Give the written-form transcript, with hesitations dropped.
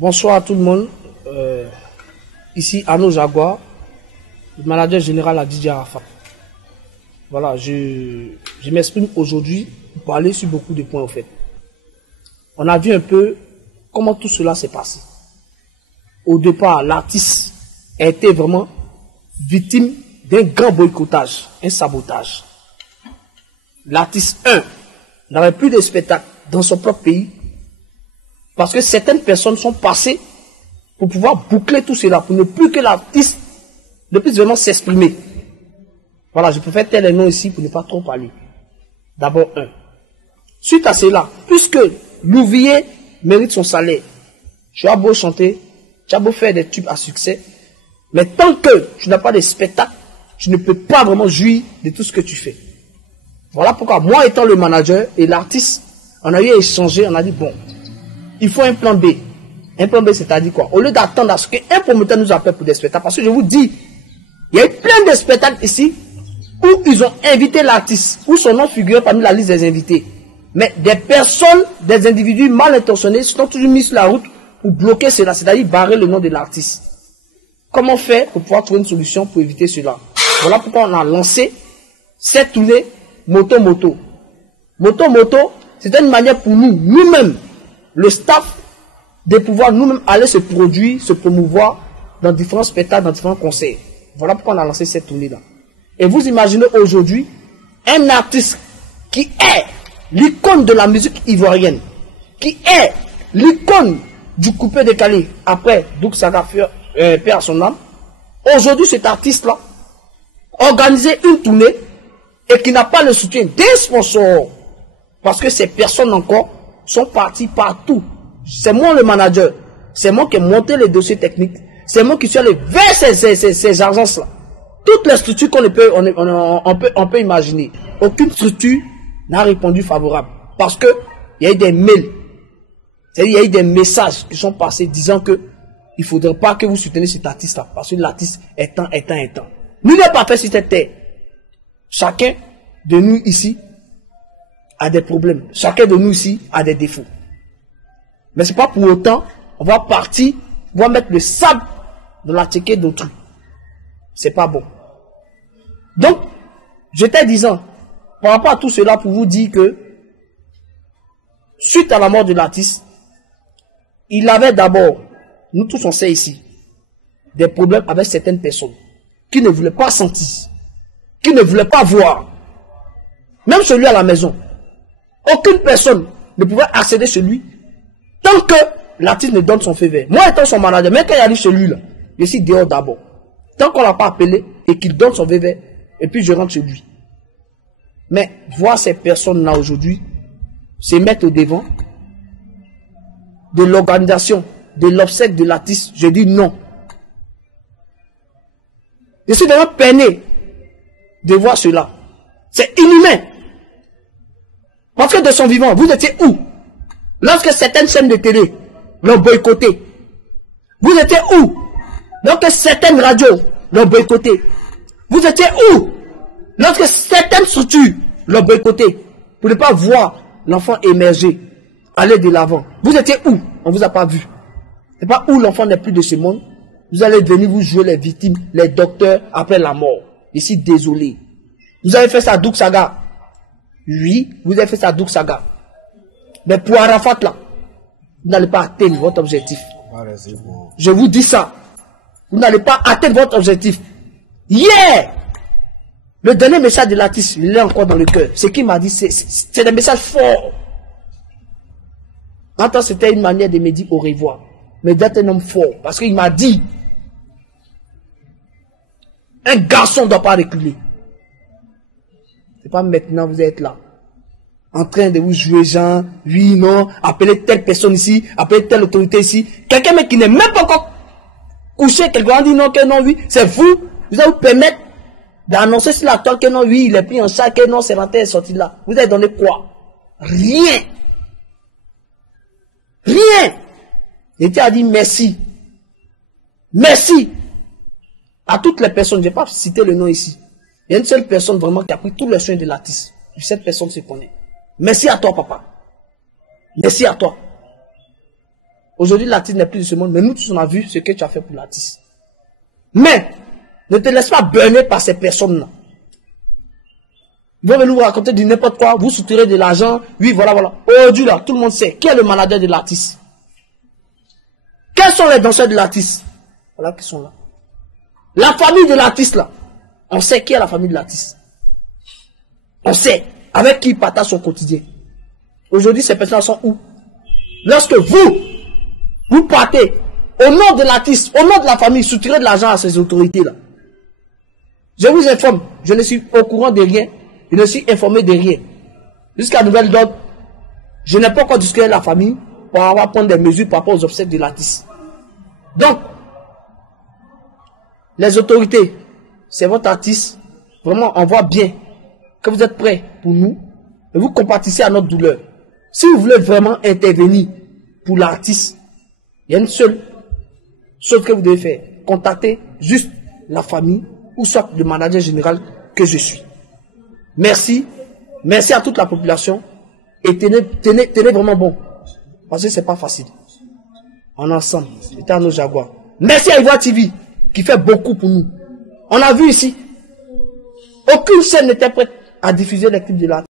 Bonsoir à tout le monde. Ici Arnaud Jaguar, le manager général à DJ Arafat. Voilà, je m'exprime aujourd'hui pour parler sur beaucoup de points en fait. On a vu un peu comment tout cela s'est passé. Au départ, l'artiste a été vraiment victime d'un grand boycottage, un sabotage. L'artiste 1 n'avait plus de spectacle dans son propre pays parce que certaines personnes sont passées pour pouvoir boucler tout cela, pour ne plus que l'artiste ne puisse vraiment s'exprimer. Voilà, je préfère taire les noms ici pour ne pas trop parler. D'abord 1. Suite à cela, puisque l'ouvrier mérite son salaire, tu as beau chanter, tu as beau faire des tubes à succès, mais tant que tu n'as pas de spectacle, tu ne peux pas vraiment jouir de tout ce que tu fais. Voilà pourquoi, moi étant le manager et l'artiste, on a eu à échanger, on a dit bon, il faut un plan B. Un plan B, c'est-à-dire quoi? Au lieu d'attendre à ce qu'un promoteur nous appelle pour des spectacles, parce que je vous dis, il y a eu plein de spectacles ici où ils ont invité l'artiste, où son nom figurait parmi la liste des invités. Mais des personnes, des individus mal intentionnés se sont toujours mis sur la route pour bloquer cela, c'est-à-dire barrer le nom de l'artiste. Comment faire pour pouvoir trouver une solution pour éviter cela? Voilà pourquoi on a lancé cette tournée Moto-Moto. Moto-Moto, c'était une manière pour nous, nous-mêmes, le staff, de pouvoir nous-mêmes aller se produire, se promouvoir dans différents spectacles, dans différents concerts. Voilà pourquoi on a lancé cette tournée-là. Et vous imaginez aujourd'hui un artiste qui est l'icône de la musique ivoirienne, qui est l'icône du coupé décalé après Douk Saga perd à son âme. Aujourd'hui, cet artiste-là organiser une tournée et qui n'a pas le soutien des sponsors, parce que ces personnes encore sont parties partout. C'est moi le manager, c'est moi qui ai monté les dossiers techniques, c'est moi qui suis allé vers ces agences-là. Toutes les structures on peut imaginer. Aucune structure n'a répondu favorable. Parce que il y a eu des mails. C'est-à-dire il y a eu des messages qui sont passés disant que il ne faudrait pas que vous souteniez cet artiste-là. Parce que l'artiste est temps. Nous n'est pas fait sur cette terre. Chacun de nous ici a des problèmes. Chacun de nous ici a des défauts. Mais ce n'est pas pour autant on va partir, on va mettre le sable dans la ticket d'autrui. C'est pas bon. Donc, j'étais disant, par rapport à tout cela, pour vous dire que, suite à la mort de l'artiste, il avait d'abord, nous tous on sait ici, des problèmes avec certaines personnes qui ne voulaient pas sentir, qui ne voulaient pas voir. Même celui à la maison. Aucune personne ne pouvait accéder chez lui tant que l'artiste ne donne son feu vert. Moi étant son manager, même quand il arrive chez lui, là, je suis dehors d'abord. Tant qu'on ne l'a pas appelé et qu'il donne son bébé, et puis je rentre chez lui. Mais voir ces personnes-là aujourd'hui se mettre au devant de l'organisation, de l'obsèque de l'artiste, je dis non. Je suis vraiment peiné de voir cela. C'est inhumain. Parce que de son vivant, vous étiez où? Lorsque certaines chaînes de télé l'ont boycotté. Vous étiez où? Donc certaines radios l'ont boycotté. Vous étiez où? Lorsque certaines structures l'ont boycotté. Pour ne pas voir l'enfant émerger, aller de l'avant. Vous étiez où? On ne vous a pas vu. C'est pas où l'enfant n'est plus de ce monde. Vous allez venir vous jouer les victimes, les docteurs après la mort. Je suis désolé. Vous avez fait ça à Douk Saga. Oui, vous avez fait ça à Douk Saga. Mais pour Arafat là, vous n'allez pas atteindre votre objectif. Je vous dis ça. Vous n'allez pas atteindre votre objectif. Hier, le dernier message de l'artiste, il est encore dans le cœur. Ce qu'il m'a dit, c'est des messages forts. En temps, c'était une manière de me dire au revoir. Mais d'être un homme fort. Parce qu'il m'a dit, un garçon ne doit pas reculer. C'est pas maintenant vous êtes là. En train de vous jouer genre, oui, non, appelez telle personne ici, appelez telle autorité ici. Quelqu'un qui n'est même pas encore couché, quelqu'un dit non, que non, oui, c'est vous allez vous permettre d'annoncer sur la toile que non, oui, il est pris en charge, que non, c'est rentré et sorti là. Vous avez donné quoi? Rien. Rien. Et tu as dit merci. Merci à toutes les personnes. Je ne vais pas citer le nom ici. Il y a une seule personne vraiment qui a pris tous les soins de l'artiste. Cette personne se connaît. Merci à toi, papa. Merci à toi. Aujourd'hui, l'artiste n'est plus de ce monde, mais nous tous on a vu ce que tu as fait pour l'artiste. Mais, ne te laisse pas burner par ces personnes-là. Ils vont venir vous raconter du n'importe quoi, vous soutirez de l'argent, oui, voilà, voilà. Aujourd'hui, là, tout le monde sait qui est le manager de l'artiste. Quels sont les danseurs de l'artiste? Voilà qui sont là. La famille de l'artiste, là, on sait qui est la famille de l'artiste. On sait avec qui il partage son quotidien. Aujourd'hui, ces personnes sont où? Lorsque vous partez au nom de l'artiste, au nom de la famille, soutirez de l'argent à ces autorités-là. Je vous informe, je ne suis au courant de rien, je ne suis informé de rien. Jusqu'à nouvelle d'ordre, je n'ai pas encore discuté avec la famille pour avoir prendre des mesures par rapport aux obsèques de l'artiste. Donc, les autorités, c'est votre artiste, vraiment on voit bien que vous êtes prêts pour nous et vous compatissez à notre douleur. Si vous voulez vraiment intervenir pour l'artiste, il y a une seule chose que vous devez faire. Contacter juste la famille ou soit le manager général que je suis. Merci. Merci à toute la population. Et tenez vraiment bon. Parce que c'est pas facile. En ensemble. C'était à nos Jaguars. Merci à Ivoire TV qui fait beaucoup pour nous. On a vu ici. Aucune chaîne n'était prête à diffuser les clips de l'artiste.